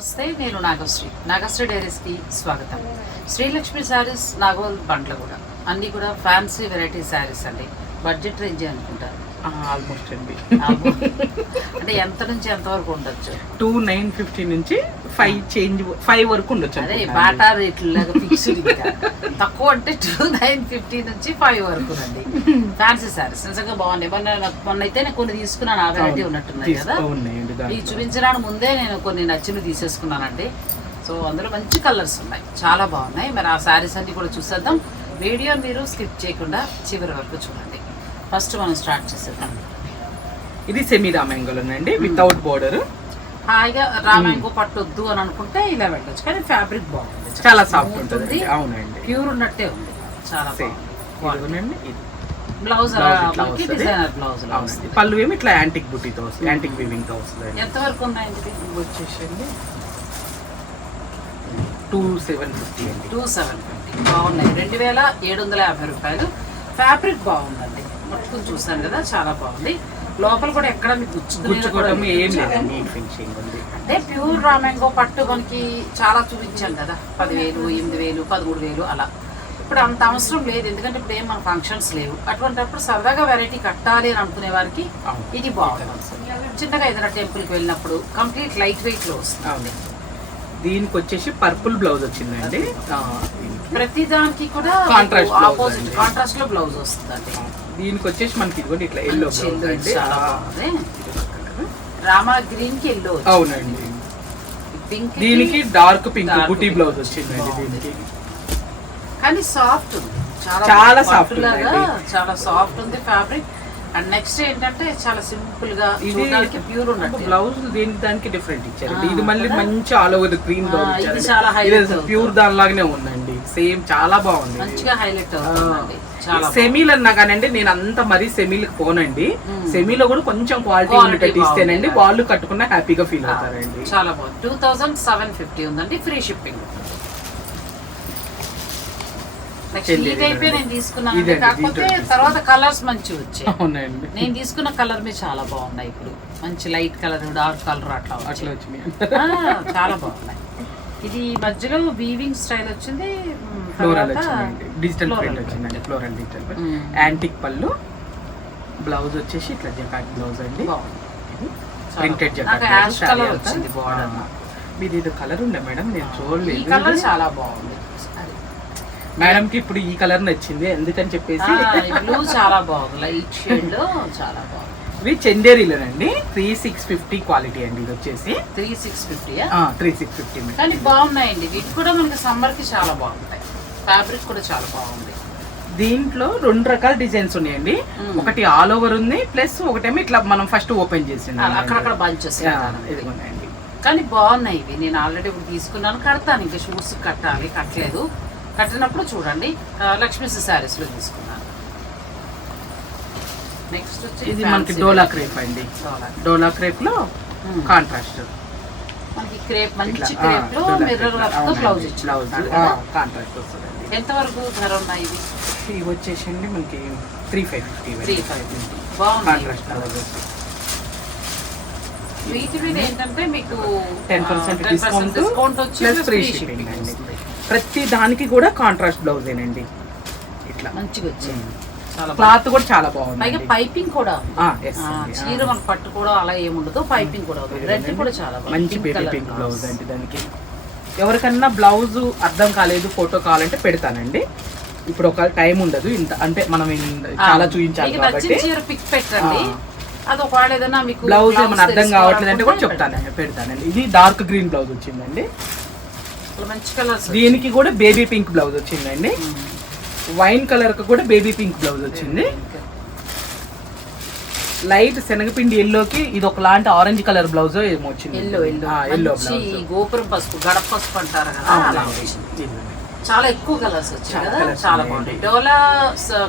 నమస్తే నేను నాగశ్రీ. నాగశ్రీ డైరీస్కి స్వాగతం. శ్రీలక్ష్మి శారీస్ నాగోల్ బండ్ల కూడా. అన్నీ కూడా ఫ్యాన్సీ వెరైటీ శారీస్ అండి. బడ్జెట్ రేంజ్ అనుకుంటారు ఆల్మోస్ట్ అండి. అంటే ఎంత నుంచి ఎంత వరకు ఉండొచ్చు? టూ నైన్ ఫిఫ్టీ నుంచి ఫైవ్ చేంజ్ ఫైవ్ వరకు ఉండొచ్చు అదే బాటా రేట్లు లాగా ఫిక్స్డ్ తక్కువ అంటే టూ నైన్ ఫిఫ్టీ నుంచి ఫైవ్ వరకు అండి ఫ్యాన్సీ శారీస్ నిజంగా బాగున్నాయి. మొన్న మొన్న అయితే నేను కొన్ని తీసుకున్నాను. ఆ వెరైటీ. ఉన్నట్టున్నాయి కదా. ఈ. చూపించడానికి ముందే నేను కొన్ని నచ్చినవి తీసేసుకున్నానండి. సో అందులో మంచి కలర్స్ ఉన్నాయి. చాలా బాగున్నాయి. మరి ఆ శారీస్ అన్ని కూడా చూసేద్దాం. వీడియో మీరు స్కిప్ చేయకుండా చివరి వరకు చూడండి. ఫస్ట్ మనం స్టార్ట్ చేసేద్దాం. ఇది సెమీ రామాంగోలం అండి వితౌట్ బోర్డర్ హాయిగా రామాయంగో పట్టొద్దు అని అనుకుంటే ఇలా వెళ్ళొచ్చు కానీ ఫ్యాబ్రిక్ బాగుంది చాలా సాఫ్ట్ ఉంటుంది అవునండి. ప్యూర్ ఉన్నట్టే ఉంది. చాలా. బాగుంది. బ్లౌజ్. డిజైనర్ బ్లౌజ్ పళ్ళు ఏమి ఇట్లా యాంటిక్ బుట్టితో వస్తుంది యాంటిక్ వీవింగ్తో వస్తుంది ఎంత వరకు ఉన్నాయండి? వచ్చేసండి టూ సెవెన్ ఫిఫ్టీ అండి. టూ సెవెన్ ఫిఫ్టీ బాగున్నాయి. రెండు వేల ఏడు వందల యాభై రూపాయలు. ఫ్యాబ్రిక్ బాగుందండి. మొత్తం చూసాను కదా చాలా బాగుంది. లోపల కూడా ఎక్కడ గుచ్చుకోవడం. ఏం అంటే ప్యూర్ రామాంగో పట్టు మనకి చాలా చూపించాం కదా. పదివేలు ఎనిమిది వేలు పదమూడు వేలు అలా. ఇప్పుడు అంత అవసరం లేదు ఎందుకంటే ఇప్పుడు ఏం మన ఫంక్షన్స్ లేవు. అటువంటిప్పుడు సరదాగా వెరైటీ కట్టాలి అని అనుకునే వారికి. ఇది బాగుంది చిన్నగా ఏదైనా టెంపుల్కి వెళ్ళినప్పుడు కంప్లీట్ లైట్ వెయిట్లో వస్తుంది. దీనికి వచ్చేసి పర్పుల్ బ్లౌజ్ వచ్చిందండి. ప్రతి దానికి కూడా ఆపోజిట్. కాంట్రాస్ట్లో బ్లౌజ్ వస్తుందండి. దీనికి వచ్చేసి మనకి ఇదిగోండి ఇట్లా ఎల్లో. రామా గ్రీన్కి ఎల్లో అవునండి పింక్ దీనికి డార్క్ పింక్ బుటీ బ్లౌజ్ వచ్చిందండి. దీనికి కానీ సాఫ్ట్ ఉంది చాలా ఉందండి. చాలా సాఫ్ట్ ఉంది ఫ్యాబ్రిక్ అండ్ నెక్స్ట్ ఏంటంటే చాలా సింపుల్గా ఇది చూడడానికి ప్యూర్ ఉన్నట్టు బ్లౌజ్ దీనికి దానికి డిఫరెంట్ ఇచ్చారు ఇది మళ్ళీ? మంచి ఆల్ ఓవర్ గ్రీన్ బ్లౌజ్ చాలా. ప్యూర్ దానిలాగానే ఉందండి సేమ్ చాలా బాగుంది. సెమీలు అన్నా కానండి నేను అంత మరీ సెమీలకు పోనండి. సెమీలో కూడా కొంచెం క్వాలిటీ ఉండేటట్టు ఇస్తేనండి. వాళ్ళు కట్టుకున్న హ్యాపీగా ఫీల్ అవుతారండి. చాలా బాగుంది. టూ థౌజండ్ సెవెన్ ఫిఫ్టీ ఉందండి ఫ్రీ షిప్పింగ్ తీసుకున్నాను కాకపోతే తర్వాత కలర్స్ మంచి వచ్చాయి. నేను తీసుకున్న కలర్ మీ చాలా బాగున్నాయి ఇప్పుడు. మంచి లైట్ కలర్ డార్క్ కలర్ అట్లా అట్లా వచ్చినాయి. చాలా బాగున్నాయి. ఇది మధ్యలో వీవింగ్ స్టైల్ వచ్చింది. ఫ్లోరల్ వచ్చిందండి. డిజిటల్ ప్రింట్ వచ్చిందండి ఫ్లోరల్ డిజిటల్. యాంటిక్ పళ్ళు బ్లౌజ్ వచ్చేసి ఇట్లా జకాట్ బ్లౌజ్ అండి. ప్రింటెడ్ జకాట్ కలర్ వచ్చింది బార్డర్ మీది ఇది కలర్ ఉండే మేడం నేను ఈ చూడలేదు. కలర్ చాలా బాగుంది. మేడం కి ఇప్పుడు ఈ కలర్ నచ్చింది ఎందుకని చెప్పేసి బ్లూ చాలా బాగుంది. లైట్ షేడ్లో చాలా బాగుంది. ఇవి చందేరీలోనండి. త్రీ సిక్స్ ఫిఫ్టీ క్వాలిటీ అండి ఇది వచ్చేసి. Three six fifty three six fifty కానీ బాగున్నాయండి. వీటి కూడా మనకి సమ్మర్కి చాలా బాగుంటాయి. ఫ్యాబ్రిక్ కూడా చాలా బాగుంది. దీంట్లో రెండు రకాల డిజైన్స్ ఉన్నాయండి. ఒకటి ఆల్ ఓవర్ ఉంది ప్లస్ ఒకటేమో ఇట్లా మనం ఫస్ట్ ఓపెన్ చేసింది. అక్కడక్కడ బంచెస్ ఇదిగోనండి కానీ బాగున్నాయి ఇవి. నేను ఆల్రెడీ ఇప్పుడు తీసుకున్నాను. కడతాను. ఇంకా షూట్స్ కట్టాలి కట్టలేదు. కట్టినప్పుడు చూడండి. ఆ, లక్ష్మీ శారీస్లో తీసుకున్నాను. నెక్స్ట్ వచ్చి ఇది మనకి డోలా క్రేప్ అండి. డోలా. క్రేప్. లో. కాంట్రాస్ట్ మనకి క్రేప్ మంచి క్రేప్లో మిర్రర్ వర్క్తో బ్లౌజ్ ఇచ్చారు. కాంట్రాస్ట్ వస్తుందండి ఎంత వరకు ధర ఉన్నాయి ఇవి ఇవి వచ్చేసండి మనకి three five fifty three five contrast blouse వీటి మీద ఏంటంటే మీకు ten percent discount plus free shipping అండి వస్తుంది. ప్రతి దానికి కూడా కాంట్రాస్ట్ బ్లౌజేనండి ఇట్లా. మంచిగా వచ్చింది. బాగుంది. క్లాత్ కూడా చాలా పైగా బాగుంది పైపింగ్ కూడా. చీర మనకు పట్టు కూడా అలా ఏముండదు పైపింగ్ కూడా ఉంది రెండు కూడా చాలా మంచి blouse. బ్లౌజ్ అండి దానికి. ఎవరికన్నా బ్లౌజ్ అర్థం కాలేదు ఫోటో కావాలంటే పెడతానండి. ఇప్పుడు ఒక టైం ఉండదు ఇంత అంటే మనం చాలా చూపించాలి కాబట్టి. పిక్ పెట్టండి. అది ఒకవేళ ఏదైనా మీకు బ్లౌజ్ ఏమైనా అర్థం కావట్లేదు అంటే కూడా చెప్తానండి పెడతానండి. ఇది డార్క్ గ్రీన్ బ్లౌజ్ వచ్చిందండి. మంచి కలర్స్ దీనికి కూడా బేబీ పింక్ బ్లౌజ్ వచ్చిందండి. వైన్ కలర్కి కూడా బేబీ పింక్ బ్లౌజ్ వచ్చింది. లైట్ శనగపిండి ఎల్లోకి ఇది ఒక లాంటి ఆరెంజ్ కలర్ బ్లౌజ్ ఏమో వచ్చింది. Yellow yellow. ఎల్లో గోపురం పసుపు గడప పసుపు అంటారు కదా చాలా ఎక్కువ కలర్స్ వచ్చాయి కదా చాలా. బాగుంది డోలా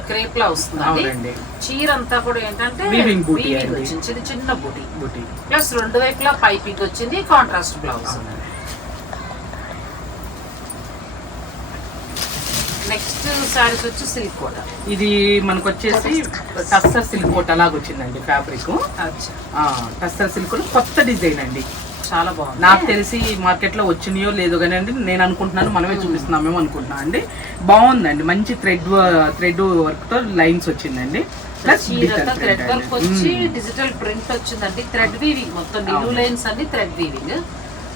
క్రేప్ లా అవునండి. చీర అంతా కూడా ఏంటంటే. వచ్చింది చిన్న చిన్న బూటీ బుటీ ప్లస్ రెండు వైపులా పైపింగ్ వచ్చింది కాంట్రాస్ట్ బ్లౌజ్ నెక్స్ట్ సారీస్ వచ్చి సిల్క్ కూడా ఇది మనకు వచ్చేసి టస్సర్ సిల్క్ కోట్ అలాగ వచ్చిందండి ఫ్యాబ్రిక్ టస్సర్ సిల్క్ కొత్త డిజైన్ అండి. చాలా బాగుంది. నాకు తెలిసి మార్కెట్లో వచ్చినాయో లేదో కానీ అండి నేను అనుకుంటున్నాను మనమే చూపిస్తున్నామేమో అనుకుంటున్నాను అండి. బాగుందండి మంచి థ్రెడ్ థ్రెడ్ వర్క్తో లైన్స్ వచ్చిందండి. ప్లస్ థ్రెడ్ వర్క్ వచ్చి డిజిటల్ ప్రింట్ వచ్చిందండి థ్రెడ్ వీవింగ్ మొత్తం లైన్స్ అన్ని థ్రెడ్ వీవింగ్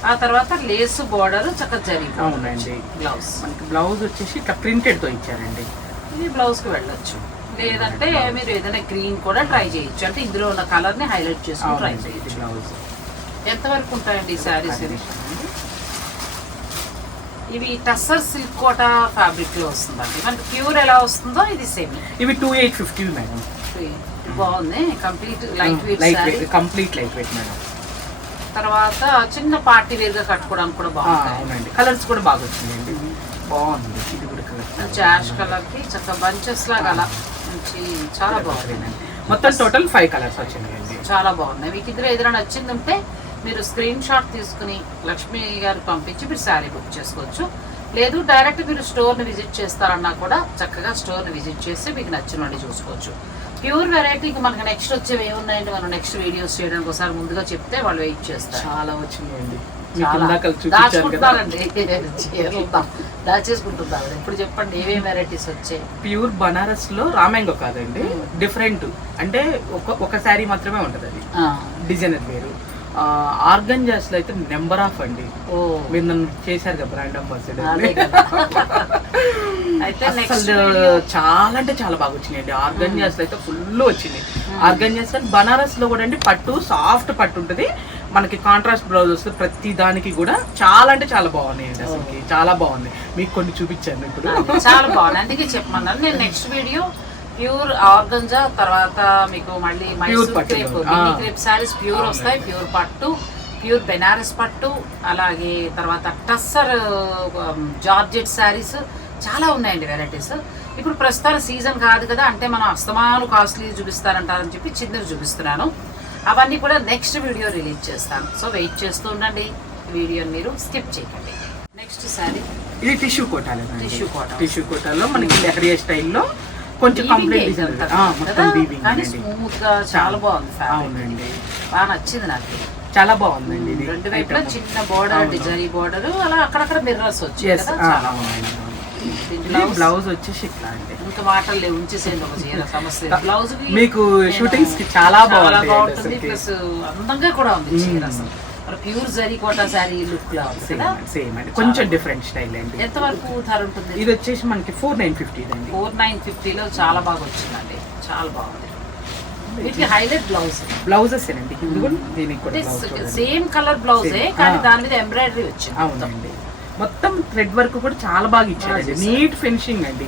ఆ తర్వాత లేస్ బోర్డర్ చక్కగా జరిగి అవునండి. బ్లౌజ్. మనకి బ్లౌజ్ వచ్చేసి ఇట్లా ప్రింటెడ్తో ఇచ్చారండి. ఇది బ్లౌజ్కి వెళ్ళొచ్చు. లేదంటే మీరు ఏదైనా గ్రీన్ కూడా ట్రై చేయొచ్చు. అంటే ఇందులో ఉన్న కలర్ని హైలైట్ చేసుకుని ట్రై చేయొచ్చు. బ్లౌజ్. ఎంత వరకు ఉంటాయండి ఈ శారీస్ ఇవి? టస్సర్ సిల్క్ కోట ఫ్యాబ్రిక్లో వస్తుందండి. మనకి ప్యూర్ ఎలా వస్తుందో ఇది సేమ్. ఇవి టూ ఎయిట్ ఫిఫ్టీ మేడం. బాగుంది. Complete light weight complete light weight madam. తర్వాత చిన్న పార్టీ వేర్గా కట్టుకోవడానికి కూడా అవునండి. కలర్స్ కూడా బాగా వచ్చినాయండి బాగుంది. ఇది కూడా కలర్ మంచి యాష్ కలర్కి చక్కగా బంచెస్ లాగా అలా మంచి చాలా బాగుంది. మొత్తం టోటల్ ఫైవ్ కలర్స్ వచ్చినాయండి. చాలా బాగున్నాయి. మీకు ఇందులో ఏదైనా నచ్చిందంటే మీరు స్క్రీన్ షాట్ తీసుకుని లక్ష్మి గారికి పంపించి మీరు శారీ బుక్ చేసుకోవచ్చు. లేదు డైరెక్ట్ మీరు స్టోర్ని విజిట్ చేస్తారన్నా కూడా చక్కగా స్టోర్ని విజిట్ చేసి మీకు నచ్చినవి చూసుకోవచ్చు. ప్యూర్ వెరైటీకి మనకి నెక్స్ట్ వచ్చేవి ఏమున్నాయండి మనం నెక్స్ట్ వీడియోస్ చేయడానికి ఒకసారి ముందుగా చెప్తే వాళ్ళు వెయిట్ చేస్తారు. చాలా వచ్చినాయండి. దాచుకుంటున్నారండి. దాచేసుకుంటున్నారు. ఇప్పుడు చెప్పండి ఏమేమి వెరైటీస్ వచ్చాయి? ప్యూర్ బనారస్లో రామాంగో కాదండి డిఫరెంట్. అంటే ఒక ఒక శారీ మాత్రమే ఉంటది అది. డిజైనర్ వేరు. ఆర్గంజాస్లో అయితే నెంబర్ ఆఫ్ అండి. మీరు నన్ను చేశారు కదా బ్రాండ్ అంబాసిడర్ అసలు చాలా అంటే చాలా బాగా వచ్చినాయండి. ఆర్గంజాస్లో అయితే ఫుల్ వచ్చినాయి. ఆర్గంజాస్ కానీ బనారస్లో కూడా అండి పట్టు సాఫ్ట్ పట్టు ఉంటుంది. మనకి కాంట్రాస్ట్ బ్లౌజ్ వస్తుంది ప్రతి దానికి కూడా చాలా అంటే చాలా బాగున్నాయండి అసలుకి. చాలా బాగుంది మీకు కొన్ని చూపించాను ఇప్పుడు. చాలా బాగుంది అందుకే చెప్పమన్నాను. నేను నెక్స్ట్ వీడియో ప్యూర్ ఆర్గంజా తర్వాత మీకు మళ్ళీ Mysore. Crepe crepe saris pure వస్తాయి ప్యూర్ పట్టు ప్యూర్ బెనారస్ పట్టు అలాగే తర్వాత టస్సర్ జార్జెట్ శారీస్ చాలా ఉన్నాయండి వెరైటీస్. ఇప్పుడు ప్రస్తుతం సీజన్ కాదు కదా అంటే మనం అస్తమాను కాస్ట్లీ చూపిస్తారంటారని చెప్పి చిన్నది చూపిస్తున్నాను. అవన్నీ కూడా నెక్స్ట్ వీడియో రిలీజ్ చేస్తాను. సో వెయిట్ చేస్తూ ఉండండి. వీడియోని మీరు స్కిప్ చేయకండి. నెక్స్ట్ శారీ ఇది టిష్యూ కోటాలే Tissue కోట. టిష్యూ కోటాలో మనకి లెహరియా స్టైల్లో కొంచెం కంప్లీట్ డిజైన్ మొత్తం వీవింగ్ కానీ స్మూత్గా చాలా బాగుంది అవునండి. బాగా నచ్చింది నాకు. చాలా బాగుందండి ఇది. రెండు వైపులా. చిన్న బోర్డర్. డిజైన్ బోర్డర్ అలా అక్కడక్కడ మిర్రర్స్ వచ్చాయి ఇది బ్లౌజ్ వచ్చేసి ఇట్లా అండి. ఇంకా మాటలు లేవు ఉంచేసేయండి ఒక చీర సమస్య బ్లౌజ్ మీకు shootings కి చాలా బాగుంటుంది. అసలుకి. ప్లస్ అందంగా కూడా ఉంది చీర. అసలు. ప్యూర్ జరీ కోట శారీ లుక్ లా సేమ్ సేమ్ అండి కొంచెం డిఫరెంట్ స్టైల్ అండి. ఎంత వరకు ధర ఉంటుంది? ఇది వచ్చేసి మనకి ఫోర్ నైన్ ఫిఫ్టీ అండి. ఫోర్ నైన్ ఫిఫ్టీలో చాలా బాగా వచ్చిందండి. చాలా బాగుంది. వీటికి హైలైట్ బ్లౌజ్ బ్లౌజెస్ చూడండి. సేమ్ కలర్ బ్లౌజే. కానీ. దాని మీద ఎంబ్రాయిడరీ వచ్చింది మొత్తం. అవునండి. మొత్తం థ్రెడ్ వర్క్ కూడా చాలా బాగా ఇచ్చారండి. నీట్ ఫినిషింగ్ అండి.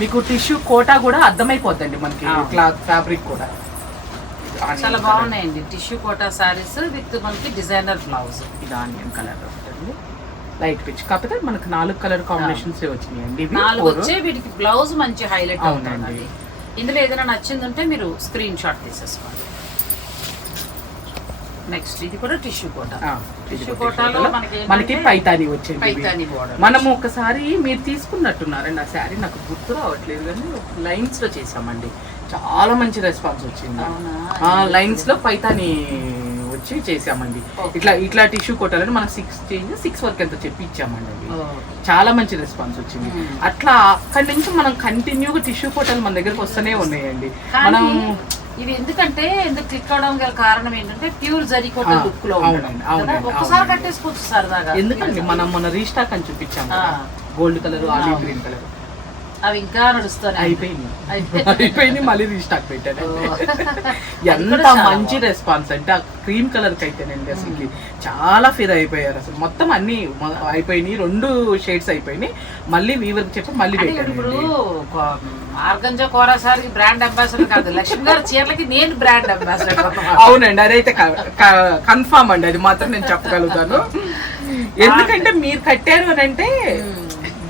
మీకు టిష్యూ కోటా కూడా అర్థమైపోద్దండి మనకి. క్లాత్ ఫ్యాబ్రిక్ కూడా. చాలా. బాగున్నాయండి. టిష్యూ కోటా సారీస్ విత్ మనకి డిజైనర్ బ్లౌజ్. ఇది ఆనియన్ కలర్ ఉంటుంది లైట్ పిచ్. కాకపోతే మనకు నాలుగు కలర్ కాంబినేషన్స్ వచ్చినాయండి నాలుగు. వచ్చే వీటికి బ్లౌజ్ మంచి హైలైట్. అవుతుందండి ఇందులో ఏదైనా నచ్చిందంటే మీరు స్క్రీన్ షాట్ తీసేసుకోండి. నెక్స్ట్ ఇది కూడా టిష్యూ కోటా. టిష్యూ కోటాలో మనకి పైతాని వచ్చింది. పైతాని బోర్డర్ మనము ఒకసారి మీరు తీసుకున్నట్టున్నారండి. ఆ శారీ నాకు గుర్తు రావట్లేదు కానీ లైన్స్లో చేసామండి చాలా మంచి రెస్పాన్స్ వచ్చింది లైన్స్లో పైతాని వచ్చి చేసామండి. ఇట్లా ఇట్లా టిష్యూ కొట్టాలని మనం సిక్స్ చేంజ్ సిక్స్ వరకు ఎంత చెప్పి ఇచ్చామండి. చాలా మంచి రెస్పాన్స్ వచ్చింది. అట్లా అక్కడి నుంచి మనం కంటిన్యూగా టిష్యూ కోటలు మన దగ్గరకు వస్తూనే ఉన్నాయండి మనం ఇవి ఎందుకంటే ఎందుకు క్లిక్ అవడం గల కారణం ఏంటంటే ప్యూర్ జరీ కోట లుక్లో అవునండి. కట్టేసుకోవచ్చు సరదాగా ఎందుకండి మనం మన రీస్టాక్ అని చూపించాం ఆ. Gold colour olive. Green colour అవి ఇంకా నడుస్తాయి అయిపోయింది. అయిపోయింది. మళ్ళీ రీస్టాక్ పెట్టాను. ఎంత మంచి రెస్పాన్స్ అంటే ఆ క్రీమ్ కలర్కి అయితేనండి అసలు చాలా ఫిదా అయిపోయారు అసలు. మొత్తం అన్ని అయిపోయినాయి. రెండు షేడ్స్ అయిపోయినాయి. మళ్ళీ వీవర్ చెప్పి మళ్ళీ అంటే ఇప్పుడు ఆర్గంజా కోరా సార్కి బ్రాండ్ అంబాసిడర్ కాదు. లక్ష్మి గారి చీరలకి నేను బ్రాండ్ అంబాసిడర్ అవునండి. అదైతే కన్ఫామ్ అండి. అది మాత్రం నేను చెప్పగలుగుతాను. ఎందుకంటే మీరు కట్టారు అని అంటే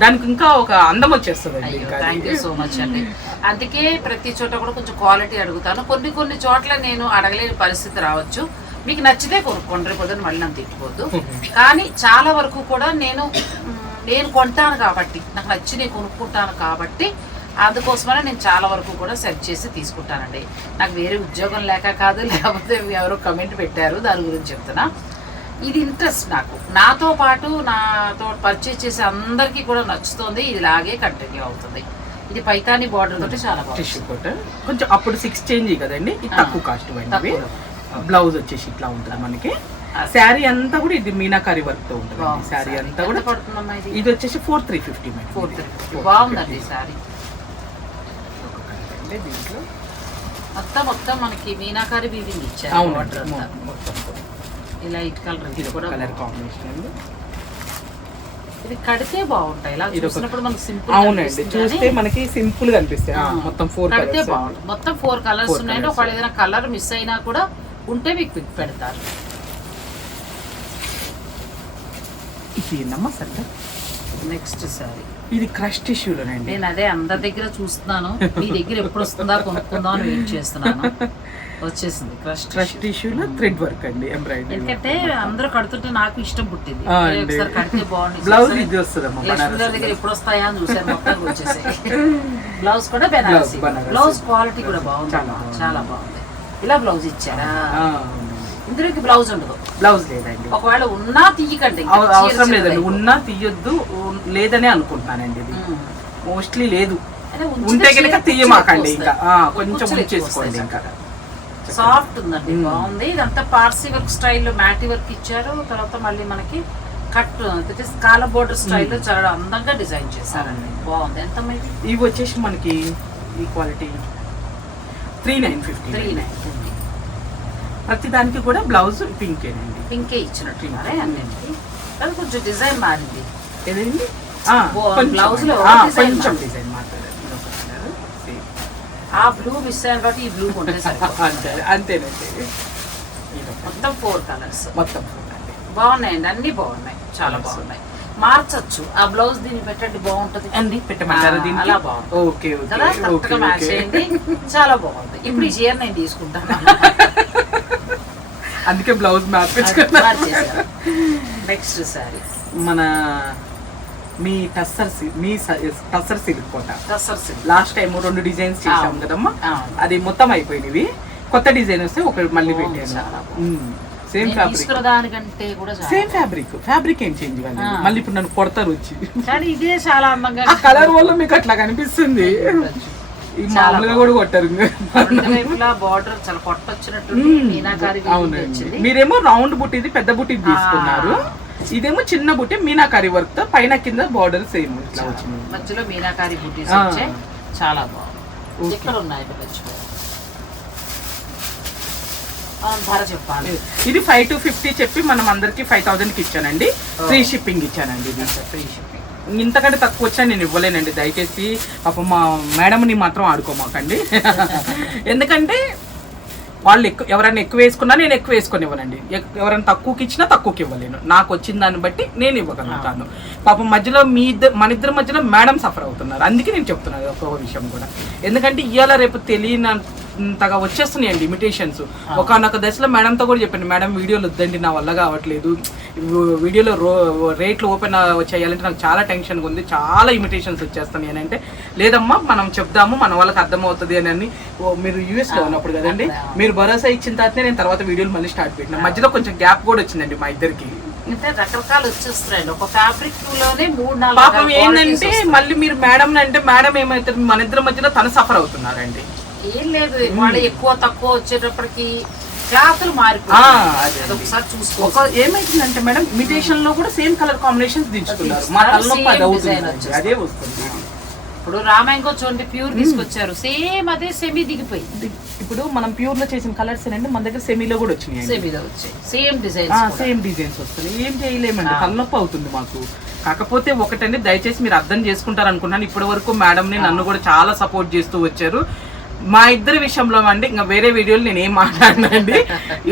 దానికి ఇంకా ఒక అందం వచ్చేస్తుంది థ్యాంక్ యూ సో మచ్ అండి. అందుకే ప్రతి చోట కూడా కొంచెం క్వాలిటీ అడుగుతాను. కొన్ని కొన్ని చోట్ల నేను అడగలేని పరిస్థితి రావచ్చు. మీకు నచ్చితే కొనుక్కోండి రేపు పొద్దున్న మళ్ళీ నన్ను తిట్టుకోవద్దు. కానీ చాలా వరకు కూడా నేను నేను కొంటాను కాబట్టి నాకు నచ్చి నేను కొనుక్కుంటాను కాబట్టి అందుకోసమనే నేను చాలా వరకు కూడా సెర్చ్ చేసి తీసుకుంటానండి. నాకు వేరే ఉద్యోగం లేక కాదు లేకపోతే ఎవరో కమెంట్ పెట్టారు దాని గురించి చెప్తున్నా. ఇది ఇంట్రెస్ట్ నాకు. నాతో పాటు నాతో పర్చేస్ చేసే అందరికీ కూడా నచ్చుతుంది. ఇది ఇలాగే కంటిన్యూ అవుతుంది. ఇది పైతాని బార్డర్ తోటి చాలా టిష్యూ కోట్ కొంచెం అప్పుడు సిక్స్ చేంజ్ కదండి? ఇది ఆ. తక్కువ కాస్ట్ అండి. బ్లౌజ్ వచ్చేసి ఇట్లా ఉంటుంది మనకి. శారీ అంతా కూడా ఇది మీనాకారి వర్క్తో ఉంటుంది. శారీ. అంతా కూడా ఇది? వచ్చేసి ఫోర్ త్రీ ఫిఫ్టీ ఫోర్ బాగుందండి సారీ దీంట్లో. మొత్తం మొత్తం మనకి మీనాకారి వీవింగ్ ఇచ్చారు అవును మొత్తం. లైట్ కలర్ ఇది కూడా కలర్. కాంబినేషన్ అండి. ఇది కడితే బాగుంటాయి. ఇలా ఇది ఒక- చూసినప్పుడు మనకి సింపుల్ అవునండి. చూస్తే మనకి సింపుల్గా అనిపిస్తాయి. ఆ, మొత్తం ఫోర్ కడితే కలర్స్ బాగుంటుంది మొత్తం ఫోర్ కలర్స్ Four ఉన్నాయండి. ఒకవేళ ఏదైనా కలర్ మిస్ అయినా కూడా ఉంటే మీకు పిక్ పెడతారు. ఇది ఏందమ్మా సరే నెక్స్ట్ సారీ ఇది క్రష్ టిష్యూలోనండి నేను అదే అందరి దగ్గర చూస్తున్నాను. మీ దగ్గర ఎప్పుడు వస్తుందా కొనుక్కుందాం అని వెయిట్ చేస్తున్నాను. వచ్చేసింది క్రష్ టిష్యూలో థ్రెడ్ వర్క్ అండి ఎంబ్రాయిడరీ ఎందుకంటే అందరూ కడుతుంటే నాకు ఇష్టం పుట్టింది. ఒకసారి కడితే బాగుంది బ్లౌజ్ ఇది వస్తుందమ్మా లక్ష్మి గారి బనారస్. దగ్గర ఎప్పుడు వస్తాయా అని చూసాను మొత్తం వచ్చేసాయి. బ్లౌజ్ కూడా బెనారసి. బ్లౌజ్ క్వాలిటీ కూడా బాగుంది. చాలా బాగుంది. ఇలా బ్లౌజ్ ఇచ్చారా? ఇందులోకి బ్లౌజ్ ఉండదు. బ్లౌజ్ లేదండి. ఒకవేళ ఉన్నా తీయకండి అవసరం లేదండి. ఉన్నా తీయొద్దు లేదనే అనుకుంటున్నానండి ఇది. మోస్ట్లీ లేదు. ఉంటే కనుక తీయమాకండి ఇంకా. కొంచెం ఉంచేసుకోండి ఇంకా. సాఫ్ట్ ఉందండి. బాగుంది. ఇదంతా పార్సీ వర్క్ స్టైల్లో మ్యాటి వర్క్ ఇచ్చారు. తర్వాత మళ్ళీ మనకి కట్ కాల బోర్డర్ స్టైల్లో చాలా అందంగా డిజైన్ చేశారండి. బాగుంది. ఎంత ఇది ఇవి వచ్చేసి మనకి ఈ quality three nine fifty three nine ప్రతి దానికి కూడా బ్లౌజ్ పింకేనండి. పింకే ఇచ్చినట్టున్నారే అన్నింటికి. అది కొంచెం డిజైన్ మారింది. ఏదండి? ఆ, బో- కొంచెం. డిజైన్ మాట్లాడారు ఇది ఒక colour. Same. ఆ బ్లూ మిస్ అయ్యాను కాబట్టి ఈ బ్లూ కొంటే అంతే అంతేనండి. మొత్తం ఫోర్ కలర్స్ మొత్తం. బాగున్నాయండి అన్ని బాగున్నాయి చాలా బాగున్నాయి. మార్చచ్చు. ఆ బ్లౌజ్ దీన్ని పెట్టండి బాగుంటది. అండి పెట్టమంటారా ఆ, దీనికి? అలా బాగుంది. ఓకే కదా మ్యాచ్ అయింది. చాలా బాగుంది. ఇప్పుడు ఈ చీర నేను తీసుకుంటాను. అందుకే బ్లౌజ్ మ్యాపించుకున్నా నెక్స్ట్ సారీ. మన మీ టస్సర్ మీ tussar silk Kota tussar silk last time రెండు డిజైన్స్ చేసాం. కదమ్మా. అది మొత్తం అయిపోయినవి. కొత్త డిజైన్ వస్తే ఒకటి మళ్ళీ పెట్టాను. సేమ్ ఫ్యాబ్రిక్ కూడా సేమ్ ఫ్యాబ్రిక్ ఫ్యాబ్రిక్ ఏం చేంజ్ కాలేదు. ఆ. మళ్ళీ ఇప్పుడు నన్ను కొడతారు వచ్చి. కానీ ఇదే చాలా అందంగా ఆ కలర్ వల్ల మీకు అట్లా కనిపిస్తుంది. మామూలుగా కూడా కొట్టారు. బార్డర్ చాలా కొట్టొచ్చినట్టు మీరేమో రౌండ్ బుట్టిది పెద్ద బుట్టి తీసుకున్నారు. ఇదేమో చిన్న బుట్టి మీనాకారి వర్క్తో పైన కింద బార్డర్ సేమ్ మధ్యలో మీనాకారి. వచ్చాయి చాలా బాగుంది. ఓకే. ఎక్కడ ఉన్నాయి ఇది ఫైవ్ టు ఫిఫ్టీ చెప్పి మనం అందరికి ఫైవ్ థౌసండ్కి ఇచ్చానండి. ఫ్రీ షిప్పింగ్ ఇచ్చానండి ఇది. ఫ్రీ షిప్పింగ్ ఇంతకంటే తక్కువ వచ్చా నేను ఇవ్వలేనండి. దయచేసి పాపం మా మేడంని మాత్రం ఆడుకోమాకండి. ఎందుకంటే వాళ్ళు ఎక్కువ ఎవరైనా ఎక్కువ వేసుకున్నా నేను ఎక్కువ వేసుకొని ఇవ్వనండి. ఎవరైనా తక్కువకి ఇచ్చినా తక్కువకి ఇవ్వలేను. నాకు వచ్చిన దాన్ని బట్టి నేను ఇవ్వగలుగుతాను పాపం మధ్యలో మీ ఇద్దరు మన ఇద్దరి మధ్యలో మేడం సఫర్ అవుతున్నారు. అందుకే నేను చెప్తున్నాను ఒక్కొక్క విషయం కూడా. ఎందుకంటే ఇవాళ రేపు తెలియనంతగా వచ్చేస్తున్నాయండి ఇమిటేషన్స్ ఒకనొక దశలో మేడంతో కూడా చెప్పాను మేడం వీడియోలు వద్దండి నా వల్ల కావట్లేదు. వీడియోలో రో రేట్లు ఓపెన్ చేయాలంటే నాకు చాలా టెన్షన్గా ఉంది చాలా ఇమిటేషన్స్ వచ్చేస్తున్నాయి అని అంటే లేదమ్మా మనం చెప్దాము మన వాళ్ళకి అర్థమవుతుంది అని అని. మీరు యూఎస్లో ఉన్నప్పుడు కదండి మీరు భరోసా ఇచ్చిన తర్వాతనే నేను తర్వాత వీడియోలు మళ్ళీ స్టార్ట్ పెట్టిన. మధ్యలో కొంచెం గ్యాప్ కూడా వచ్చిందండి మా ఇద్దరికి. అంటే రకరకాలు వచ్చేస్తున్నాయండి. ఒక ఫ్యాబ్రిక్లోనే మూడు నాలుగు పాపం రకాల qualities ఏంటంటే. మళ్ళీ మీరు మేడం అంటే మేడం ఏమవుతుంది మన ఇద్దరి మధ్యలో తను సఫర్ అవుతున్నారండి. ఏం లేదు వాళ్ళు ఎక్కువ తక్కువ వచ్చేటప్పటికి క్లాతులు అది ఒకసారి చూసుకో. ఏమైతుందంటే మేడం ఇమిటేషన్లో కూడా సేమ్ కలర్ కాంబినేషన్స్ దించుతున్నారు. మా దించుతున్నారు, తలనొప్పి అది same అవుతుంది design వచ్చేస్తుంది. అదే వస్తుంది. ఇప్పుడు రామాయంగో చూడండి ప్యూర్ తీసుకొచ్చారు. సేమ్ అదే సెమీ దిగిపోయింది ఇది ఇప్పుడు మనం ప్యూర్లో చేసిన కలర్స్ ఏంటంటే మన దగ్గర సెమీలో కూడా వచ్చినాయి సెమీలో వచ్చాయి. సేమ్ డిజైన్స్ సేమ్ డిజైన్స్ వస్తున్నాయి. ఏం చేయలేమండి తలనొప్పి అవుతుంది మాకు. కాకపోతే ఒకటండి దయచేసి మీరు అర్థం చేసుకుంటారు అనుకున్నాను ఇప్పటి వరకు మేడం ని నన్ను కూడా చాలా సపోర్ట్ చేస్తూ వచ్చారు. మా ఇద్దరి విషయంలో అండి ఇంకా వేరే వీడియోలు నేను ఏం మాట్లాడినండి.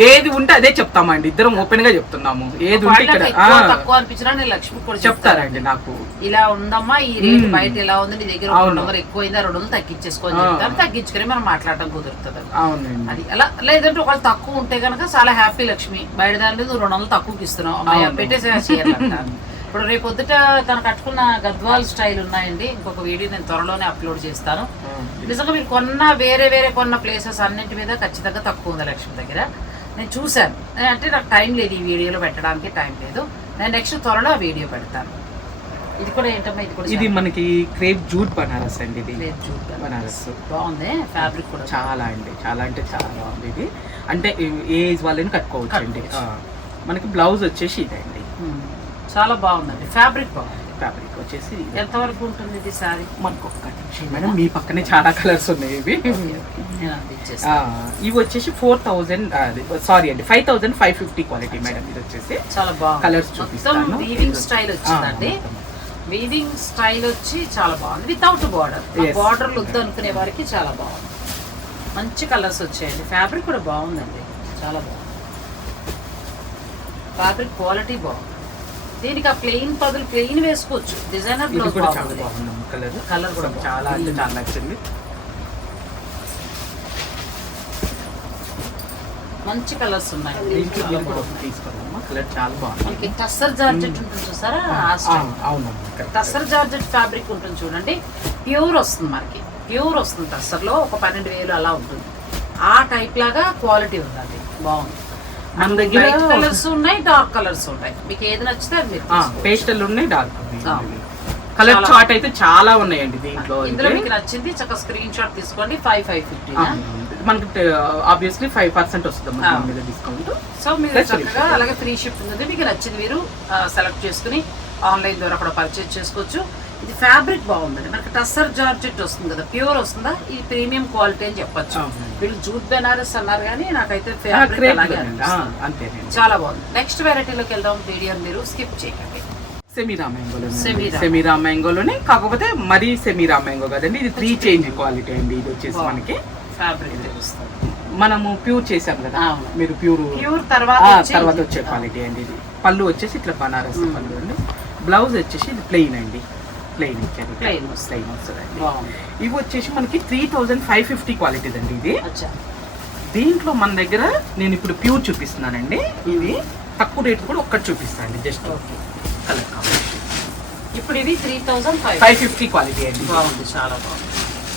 ఏది ఉంటే అదే చెప్తామండి. ఇద్దరం ఓపెన్గా చెప్తున్నాము. ఏది ఉంటే ఇక్కడ తక్కువ అనిపించినా నేను లక్ష్మి కూడా చెప్తారండి నాకు. ఇలా ఉందమ్మా ఈ రేట్ బయట ఎలా ఉంది నీ దగ్గర. రెండు వందలు ఎక్కువైందా రెండు వందలు తగ్గించేసుకొని చెప్తాను. తగ్గించుకొని మనం మాట్లాడటం కుదురుతుంది. అవునండి. అది అలా లేదంటే ఒకవేళ తక్కువ ఉంటే కనుక చాలా హ్యాపీ లక్ష్మి. బయట దాని మీద రెండు వందలు తక్కువకి ఇస్తున్నావు. పెట్టేసే ఇప్పుడు రేపు పొద్దుట తను కట్టుకున్న గద్వాల్ స్టైల్ ఉన్నాయండి. ఇంకొక వీడియో నేను త్వరలోనే అప్లోడ్ చేస్తాను. నిజంగా మీరు కొన్న వేరే వేరే కొన్న ప్లేసెస్ అన్నింటి మీద ఖచ్చితంగా తక్కువ ఉంది లక్ష్మి దగ్గర. నేను చూశాను. అంటే నాకు టైం లేదు ఈ వీడియోలో పెట్టడానికి టైం లేదు. నేను నెక్స్ట్ త్వరలో ఆ వీడియో పెడతాను. ఇది కూడా ఏంటమ్మా? ఇది కూడా ఇది మనకి క్రేప్ జూట్ బనారస్ అండి ఇది. లేదు చూద్దాం బనారస్. బాగుంది. ఫ్యాబ్రిక్ కూడా. చాలా అండి. చాలా అంటే చాలా బాగుంది ఇది. అంటే ఏజ్ వాళ్ళని కట్టుకోవచ్చు అండి. మనకి బ్లౌజ్ వచ్చేసి ఇదండి ఉమ్. చాలా బాగుందండి. ఫ్యాబ్రిక్ బాగుంది. ఫ్యాబ్రిక్ వచ్చేసి ఇది. ఎంతవరకు ఉంటుంది ఇది సారీ? మనకు ఒక్క నిమిషం మేడం. మీ పక్కనే చాలా కలర్స్ ఉన్నాయి ఇవి. ఇవి వచ్చేసి ఫోర్ థౌజండ్ సారీ అండి five thousand five fifty quality madam. ఇది వచ్చేసి చాలా బాగుంది. మొత్తం చూపిస్తాను. వీవింగ్ స్టైల్ వచ్చిందండి. వీవింగ్ స్టైల్ వచ్చి చాలా బాగుంది. Without border. బార్డర్లు వద్దు అనుకునే వారికి చాలా బాగుంది. మంచి కలర్స్ వచ్చాయండి. ఫ్యాబ్రిక్ కూడా బాగుందండి. చాలా బాగుంది. ఫ్యాబ్రిక్ క్వాలిటీ బాగుంది. దీనికి ఆ ప్లెయిన్ బదులు ప్లెయిన్ వేసుకోవచ్చు. డిజైనర్ బ్లౌజ్ కూడా చాలా బాగుంది బాగుంది కలర్. Colour కూడా చాలా అంటే. చాలా నచ్చింది. మంచి కలర్స్ ఉన్నాయి. కలర్ చాలా బాగుంది. టస్సర్ జార్జెట్ ఉంటుంది చూసారా? correct. టస్సర్ జార్జెట్ ఫ్యాబ్రిక్ ఉంటుంది చూడండి. ప్యూర్ వస్తుంది మనకి. ప్యూర్ వస్తుంది టస్సర్లో ఒక పన్నెండు వేలు అలా ఉంటుంది. ఆ టైప్ లాగా క్వాలిటీ ఉందండి. బాగుంది. మన దగ్గర లైట్ కలర్స్ ఉన్నాయి డార్క్ కలర్స్ ఉన్నాయి. మీకు ఏది నచ్చితే అది మీరు. పేస్టల్ ఉన్నాయి డార్క్. కలర్ చార్ట్ అయితే చాలా ఉన్నాయండి దీంట్లో ఇందులో. మీకు నచ్చింది చక్కగా స్క్రీన్ షాట్ తీసుకోండి ఫైవ్ ఫైవ్ ఫిఫ్టీ మనకి ఆబ్వియస్లీ ఫైవ్ పర్సెంట్ వస్తుంది డిస్కౌంట్ సో మీరు చక్కగా అలాగే ఫ్రీ షిప్ ఉంది మీకు నచ్చింది మీరు సెలెక్ట్ చేసుకుని ఆన్లైన్ ద్వారా కూడా పర్చేజ్ చేసుకోవచ్చు. ఇది ఫ్యాబ్రిక్ బాగుందండి. మనకి టస్సర్ జార్జెట్ వస్తుంది కదా ప్యూర్ వస్తుందా? ఇది ప్రీమియం క్వాలిటీ అని చెప్పొచ్చు. వీళ్ళు జూట్ బెనారస్ అన్నారు కానీ నాకైతే ఫ్యాబ్రిక్ అలాగే చాలా బాగుంది. నెక్స్ట్ వెరైటీలోకి వెళ్దాం. వీడియో మీరు స్కిప్ చేయకండి. సెమీరా మ్యాంగోలో సెమీరా. మ్యాంగోలోనే కాకపోతే మరీ సెమీరా మ్యాంగో కదండి. ఇది త్రీ చేంజ్ క్వాలిటీ అండి. ఇది వచ్చేసి. మనకి ఫ్యాబ్రిక్ తెలుస్తుంది. మనము ప్యూర్ చేసాం కదా. మీరు ప్యూర్ ప్యూర్ తర్వాత తర్వాత వచ్చే క్వాలిటీ అండి ఇది. పళ్ళు వచ్చేసి ఇట్లా బనారస్. పళ్ళు అండి. బ్లౌజ్ వచ్చేసి ఇది ప్లెయిన్ అండి. ప్లెయిన్ ఇచ్చారు వస్తుంది. ప్లెయిన్ వస్తుందండి ఇవి వచ్చేసి మనకి three thousand five fifty quality అండి ఇది. దీంట్లో మన దగ్గర నేను ఇప్పుడు ప్యూర్ చూపిస్తున్నానండి. ఇది తక్కువ రేట్ కూడా ఒక్కటి చూపిస్తాను జస్ట్ ఓకే కలర్ ఇప్పుడు ఇది three thousand five five fifty quality అండి బాగుంది చాలా బాగుంది.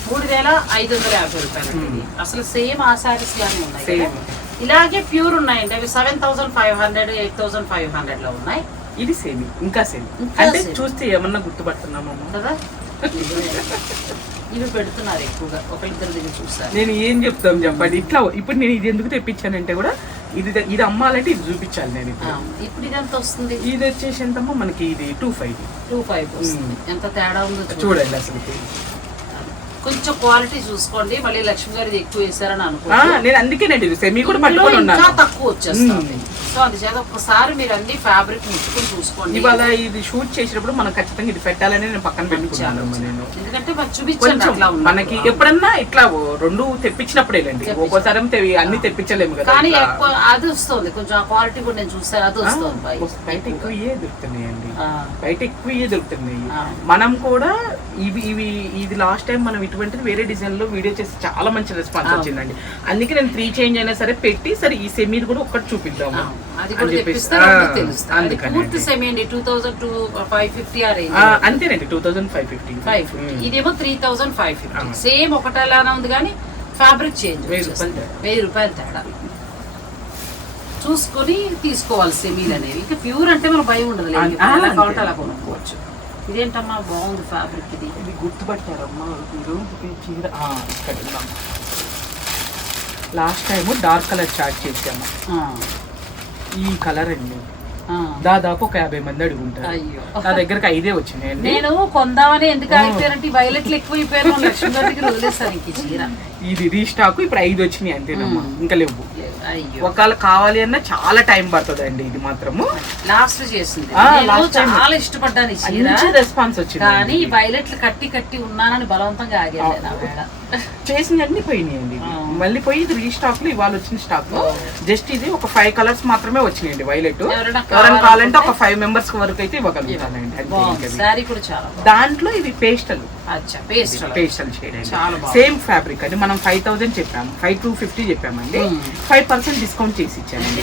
మూడు వేల ఐదు వందల యాభై రూపాయలు అండి ఇది. అసలు సేమ్ ఆ సారీస్ లానే ఉన్నాయి. ఇలాగే ప్యూర్ ఉన్నాయండి. అవి seven thousand five hundred eight thousand five హండ్రెడ్లో ఉన్నాయి. ఇది సేమ్ ఇంకా సేమ్ అంటే. చూస్తే ఏమన్నా గుర్తుపడుతున్నామమ్మా కదా? ఇవి పెడుతున్నారు ఎక్కువగా. ఒకరిద్దరు దగ్గర చూసారు నేను ఏం చెప్తాం చెప్పండి? ఇట్లా ఇప్పుడు నేను ఇది ఎందుకు తెప్పించానంటే కూడా ఇది ఇది అమ్మాలంటే ఇది చూపించాలి నేను ఇప్పుడు. ఇది ఎంత వస్తుంది? ఇది వచ్చేసి ఎంతమ్మా? మనకి ఇది టూ ఫైవ్ టూ ఫైవ్ ఎంత తేడా ఉందో చూడండి. అసలు కొంచెం క్వాలిటీ చూసుకోండి. మళ్ళీ లక్ష్మి గారిది ఎక్కువ వేసారని అనుకో నేను అందుకేనండి సెమీ కూడా పట్టుకొని తక్కువ వచ్చేస్తుంది. మ్మ్. సో అందుచేత ఒక్కసారి మీరు అన్ని ఫ్యాబ్రిక్ ముట్టుకుని చూసుకోండి. ఇవాళ ఇది షూట్ చేసినప్పుడు మనం ఖచ్చితంగా ఇది పెట్టాలని నేను పక్కన పెట్టుకున్నాను ఎందుకంటే మరి చూపించండి కొంచెం అట్లా ఉన్నప్పుడు. మనకి ఎప్పుడన్నా ఇట్లా రెండు తెప్పించినప్పుడేనండి తెప్పించ- ఒక్కోసారి అన్ని తెప్పించలేము కదా కానీ అది వస్తుంది. కొంచెం ఆ క్వాలిటీ కూడా నేను చూసాను అది వస్తుంది బయట ఎక్కువ ఇవే దొరుకుతున్నాయండి బయట ఎక్కువ ఇవే దొరుకుతున్నాయి. మనం కూడా ఇవి ఇవి ఇది లాస్ట్ టైం మనం ఇటువంటిది వేరే డిజైన్లో వీడియో చేసి చాలా మంచి రెస్పాన్స్. వచ్చిందండి. అందుకే నేను త్రీ చేంజ్ అయినా సరే పెట్టి సరే ఈ సెమీది కూడా ఒక్కటి చూపిద్దాము. అది కూడా అందుకని పూర్తి. Same two thousand two five fifty ఆ రేంజ్ అంతేనండి. Two thousand five fifty five fifty ఇదేమో three thousand five fifty. Same ఒకటేలానే ఉంది కానీ ఫ్యాబ్రిక్ చేంజ్ వెయ్యి రూపాయలు తేడా. చూసుకొని తీసుకోవాలి సెమీలు అనేవి ఇంకా ప్యూర్ అంటే మనకు భయం ఉండదు. కావాలంటే. అలా కొనుక్కోవచ్చు. ఇదేంటమ్మా? బాగుంది ఫ్యాబ్రిక్ ఇది. ఇది గుర్తుపట్టారమ్మా. చీర ఇక్కడ last time dark colour chart చేసాము. ఈ కలర్ అండి. దాదాపు ఒక యాభై మంది అయ్యో. నా దగ్గరకు ఐదే వచ్చినాయండి నేను కొందామని ఎందుకు ఆగిపోయారంటే వైలెట్లు ఎక్కువైపోయారు. లక్ష్మి గారి దగ్గర చీర. ఇది రీస్టాక్ ఇప్పుడు ఐదు వచ్చినాయి అంతేనమ్మా. మ్మ్. ఇంకా లేవు. అయ్యో. ఒకవేళ కావాలి అన్నా చాలా టైం పడుతుంది అండి ఇది మాత్రము. లాస్ట్ చేసింది. చాలా ఇష్టపడ్డాను రెస్పాన్స్ వచ్చింది కానీ వైలెట్లు కట్టి కట్టి ఉన్నానని బలవంతంగా ఆగాను నేను ఆ వేళ. చేసిన అన్ని పోయినాయండి ఇవి. మళ్ళీ పోయి ఇది రీస్టాక్లో ఇవాళ వచ్చిన స్టాక్లో. జస్ట్ ఇది ఒక ఫైవ్ కలర్స్ మాత్రమే వచ్చినాయండి వైలెట్ ఎవరైనా కావాలంటే ఒక ఫైవ్ మెంబర్స్ వరకు అయితే ఇవ్వగలుగుతానండి కూడా దాంట్లో ఇది పేస్టల్. పేస్టల్. షేడ్ అండి. సేమ్ ఫ్యాబ్రిక్ అండి. మనం ఫైవ్ థౌసండ్ చెప్పాము. ఫైవ్ టూ ఫిఫ్టీ చెప్పామండి. ఫైవ్ పర్సెంట్ డిస్కౌంట్ చేసి ఇచ్చానండి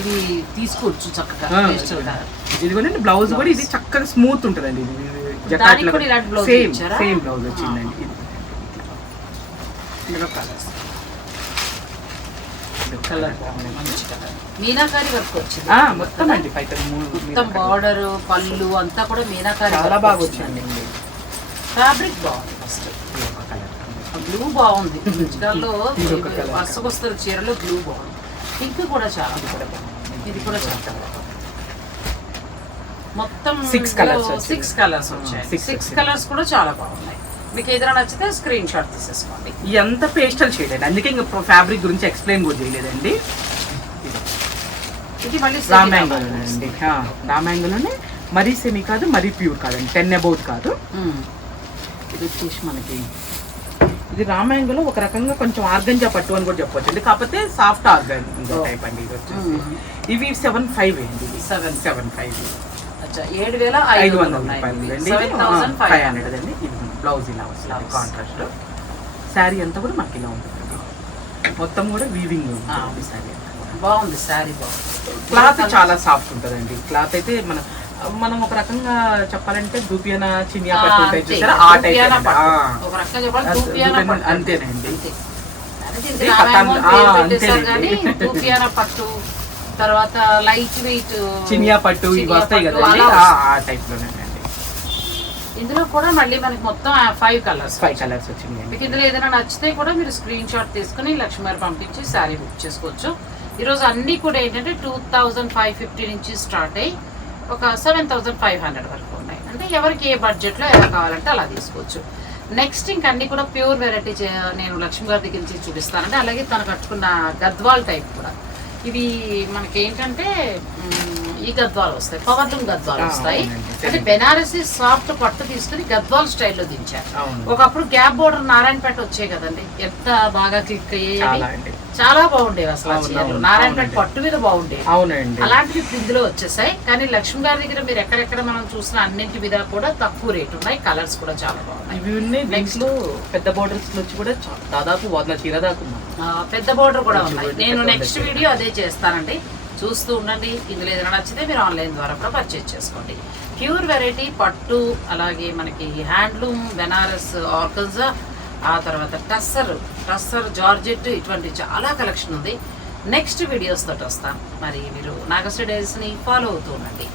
ఇది తీసుకోవచ్చు చక్కగా? గా ఇదిగోనండి బ్లౌజ్ కూడా ఇది చక్కగా స్మూత్ ఉంటుందండి. ఇది కూడా blouse సేమ్? సేమ్ బ్లౌజ్ వచ్చిందండి ఇది. ఇందులో కలర్స్ కలర్ బాగుంది మంచి కలర్ మీనాకారి వర్క్ వచ్చింది? ఆ, మొత్తం అండి మొత్తం బార్డర్ పళ్ళు అంతా కూడా మీనాకారి చాలా బాగా వచ్చింది. ఫ్యాబ్రిక్ బాగుంది ఫస్ట్ బ్లూ బాగుంది. లో ఇది ఒక colour. వరుసకు వస్తుంది చీరలో బ్లూ బాగుంది. పింక్ కూడా చాలా బాగుంది. ఇది కూడా చాలా మొత్తం colours వచ్చింది. సిక్స్ కలర్స్ వచ్చాయి. సిక్స్. కలర్స్ కూడా చాలా బాగున్నాయి. మీకు ఏదైనా నచ్చితే స్క్రీన్ షాట్ తీసేసుకోండి. ఎంత పేస్టల్ షేడ్ అండి అందుకే ఇంకా ఫ్యాబ్రిక్ గురించి ఎక్స్ప్లెయిన్ కూడా చేయలేదండి. ఇది మళ్ళీ రామ్యాంగోలోనే అండి. రామ్యాంగోలోనే మరీ సెమీ కాదు మరీ ప్యూర్ కాదండి టెన్ అబౌట్ కాదు. ఇది వచ్చేసి మనకి ఇది రామాయంగంలో ఒక రకంగా కొంచెం ఆర్గంజా పట్టు అని కూడా చెప్పొచ్చు అండి. కాకపోతే సాఫ్ట్ ఆర్గంజా టైప్ అండి ఇది వచ్చేసి. ఇవి సెవెన్ ఫైవ్ అండి. Seven. సెవెన్ ఫైవ్ ఏడు వేల ఐదు వందల సెవెన్ ఫైవ్ హండ్రెడ్ అండి. బ్లౌజ్ ఇలా వస్తుంది. కాంట్రాస్ట్ శారీ అంతా కూడా మనకి ఇలా ఉంటుంది. మొత్తం కూడా వీవింగ్. ఉంటుంది శారీ. బాగుంది శారీ బాగుంది. క్లాత్ చాలా సాఫ్ట్ ఉంటుందండి. క్లాత్ అయితే మన మనం ఒక రకంగా చెప్పాలంటే దూపియన చినియా పట్టు అంతే. చూసారా? ఆ టైప్. అంతేనండి. పట్టు తర్వాత లైట్ వెయిట్ చినియా పట్టు ఇవి వస్తాయి అలా ఆ- టైప్ లోనేనండి ఇందులో కూడా మళ్ళీ మనకి మొత్తం ఫైవ్ కలర్స్ ఫైవ్ కలర్స్ వచ్చింది. మీకు ఇందులో ఏదైనా నచ్చితే కూడా మీరు స్క్రీన్ షాట్ తీసుకుని లక్ష్మీవారి పంపించి శారీ బుక్ చేసుకోవచ్చు. ఈరోజు అన్నీ కూడా ఏంటంటే టూ థౌజండ్ ఫైవ్ ఫిఫ్టీ నుంచి స్టార్ట్ అయ్యి ఒక సెవెన్ థౌజండ్ ఫైవ్ హండ్రెడ్ వరకు ఉన్నాయి. అంటే ఎవరికి ఏ బడ్జెట్లో ఎలా కావాలంటే అలా తీసుకోవచ్చు. నెక్స్ట్ ఇంక అన్ని కూడా ప్యూర్ వెరైటీ నేను లక్ష్మి గారి దగ్గర నుంచి చూపిస్తానంటే అలాగే తను కట్టుకున్న గద్వాల్ టైప్ కూడా. ఇవి మనకి ఏంటంటే ఈ గద్వాలు వస్తాయి పవర్ లూమ్ గద్వాలు వస్తాయి. అంటే బెనారసి సాఫ్ట్ పట్టు తీసుకుని గద్వాల్ స్టైల్లో దించారు. ఒకప్పుడు గ్యాప్ బోర్డర్ నారాయణపేట వచ్చాయి కదండి. ఎంత బాగా క్లిక్ అయ్యేవి? చాలా బాగుండేవి అసలు చీరలు. నారాయణపేట. పట్టు మీద బాగుండేవి. అవునండి. అలాంటివి ఇందులో వచ్చేసాయి. కానీ లక్ష్మి గారి దగ్గర మీరు ఎక్కడెక్కడ మనం చూసిన అన్నింటి మీద కూడా తక్కువ రేట్ ఉన్నాయి. కలర్స్ కూడా చాలా బాగున్నాయి. దీంట్లో పెద్ద బార్డర్స్ వచ్చి కూడా దాదాపు వంద చీర దాకా పెద్ద బోర్డర్ కూడా ఉన్నాయి. నేను నెక్స్ట్. వీడియో అదే చేస్తానండి. చూస్తూ ఉండండి. ఇందులో ఏదైనా నచ్చితే మీరు ఆన్లైన్ ద్వారా కూడా పర్చేజ్ చేసుకోండి. ప్యూర్ వెరైటీ పట్టు అలాగే మనకి హ్యాండ్లూమ్ బెనారస్ ఆర్గన్జా ఆ తర్వాత టస్సర్ టస్సర్ జార్జెట్ ఇటువంటి చాలా కలెక్షన్ ఉంది. నెక్స్ట్ వీడియోస్ తోటి వస్తాను మరి మీరు నాగశ్రీ డైరీస్ని ఫాలో అవుతూ ఉండండి.